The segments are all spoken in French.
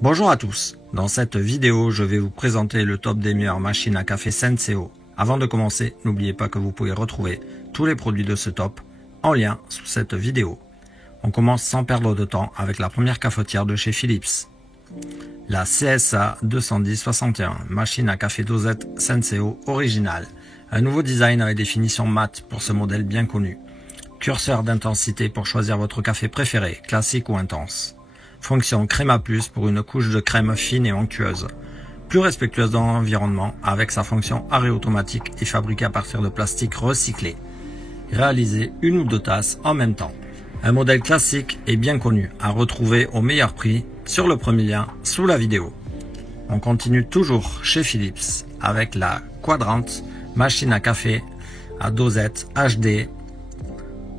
Bonjour à tous, dans cette vidéo je vais vous présenter le top des meilleures machines à café Senseo. Avant de commencer, n'oubliez pas que vous pouvez retrouver tous les produits de ce top en lien sous cette vidéo. On commence sans perdre de temps avec la première cafetière de chez Philips. La CSA 210-61, machine à café dosette Senseo originale. Un nouveau design avec des finitions mat pour ce modèle bien connu. Curseur d'intensité pour choisir votre café préféré, classique ou intense. Fonction Crema Plus pour une couche de crème fine et onctueuse. Plus respectueuse de l'environnement avec sa fonction arrêt automatique et fabriquée à partir de plastique recyclé. Réaliser une ou deux tasses en même temps. Un modèle classique et bien connu à retrouver au meilleur prix sur le premier lien sous la vidéo. On continue toujours chez Philips avec la Quadrant, machine à café à dosette HD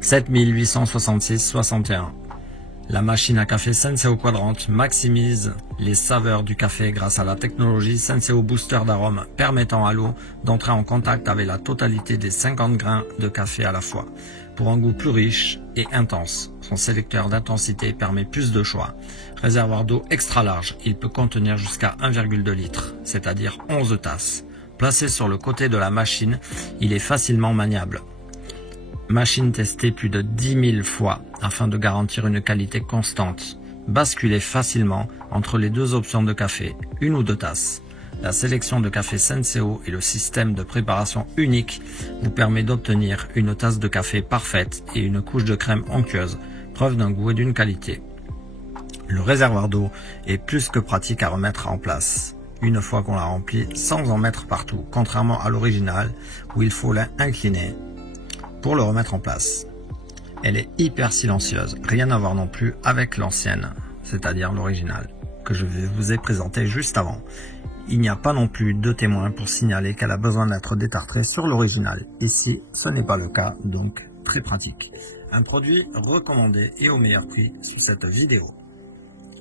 7866-61. La machine à café Senseo Quadrant maximise les saveurs du café grâce à la technologie Senseo Booster d'arôme permettant à l'eau d'entrer en contact avec la totalité des 50 grains de café à la fois, pour un goût plus riche et intense. Son sélecteur d'intensité permet plus de choix. Réservoir d'eau extra large, il peut contenir jusqu'à 1,2 litres, c'est-à-dire 11 tasses. Placé sur le côté de la machine, il est facilement maniable. Machine testée plus de 10 000 fois afin de garantir une qualité constante. Basculez facilement entre les deux options de café, une ou deux tasses. La sélection de café Senseo et le système de préparation unique vous permet d'obtenir une tasse de café parfaite et une couche de crème onctueuse, preuve d'un goût et d'une qualité. Le réservoir d'eau est plus que pratique à remettre en place, une fois qu'on l'a rempli sans en mettre partout, contrairement à l'original où il faut l'incliner pour le remettre en place. Elle est hyper silencieuse, rien à voir non plus avec l'ancienne, c'est-à-dire l'original, que je vous ai présenté juste avant. Il n'y a pas non plus de témoin pour signaler qu'elle a besoin d'être détartrée sur l'original. Ici, ce n'est pas le cas, donc très pratique. Un produit recommandé et au meilleur prix sous cette vidéo.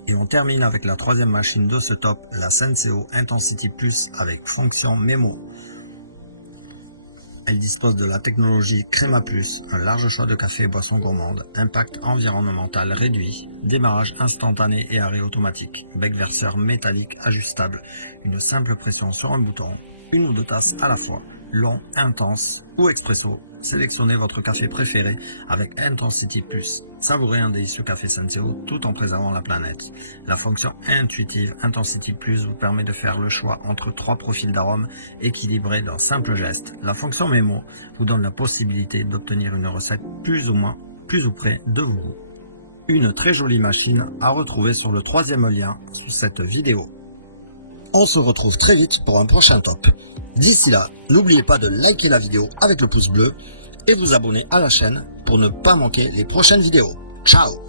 Et on termine avec la troisième machine de ce top, la Senseo Intensity Plus avec fonction mémo. Elle dispose de la technologie Crema Plus, un large choix de café et boissons gourmandes, impact environnemental réduit, démarrage instantané et arrêt automatique, bec verseur métallique ajustable, une simple pression sur un bouton, une ou deux tasses à la fois, long, intense ou expresso. Sélectionnez votre café préféré avec Intensity Plus. Savourez un délicieux café Senseo tout en préservant la planète. La fonction intuitive Intensity Plus vous permet de faire le choix entre 3 profils d'arômes équilibrés d'un simple geste. La fonction mémo vous donne la possibilité d'obtenir une recette plus ou près de vous. Une très jolie machine à retrouver sur le troisième lien sous cette vidéo. On se retrouve très vite pour un prochain top. D'ici là, n'oubliez pas de liker la vidéo avec le pouce bleu et vous abonner à la chaîne pour ne pas manquer les prochaines vidéos. Ciao!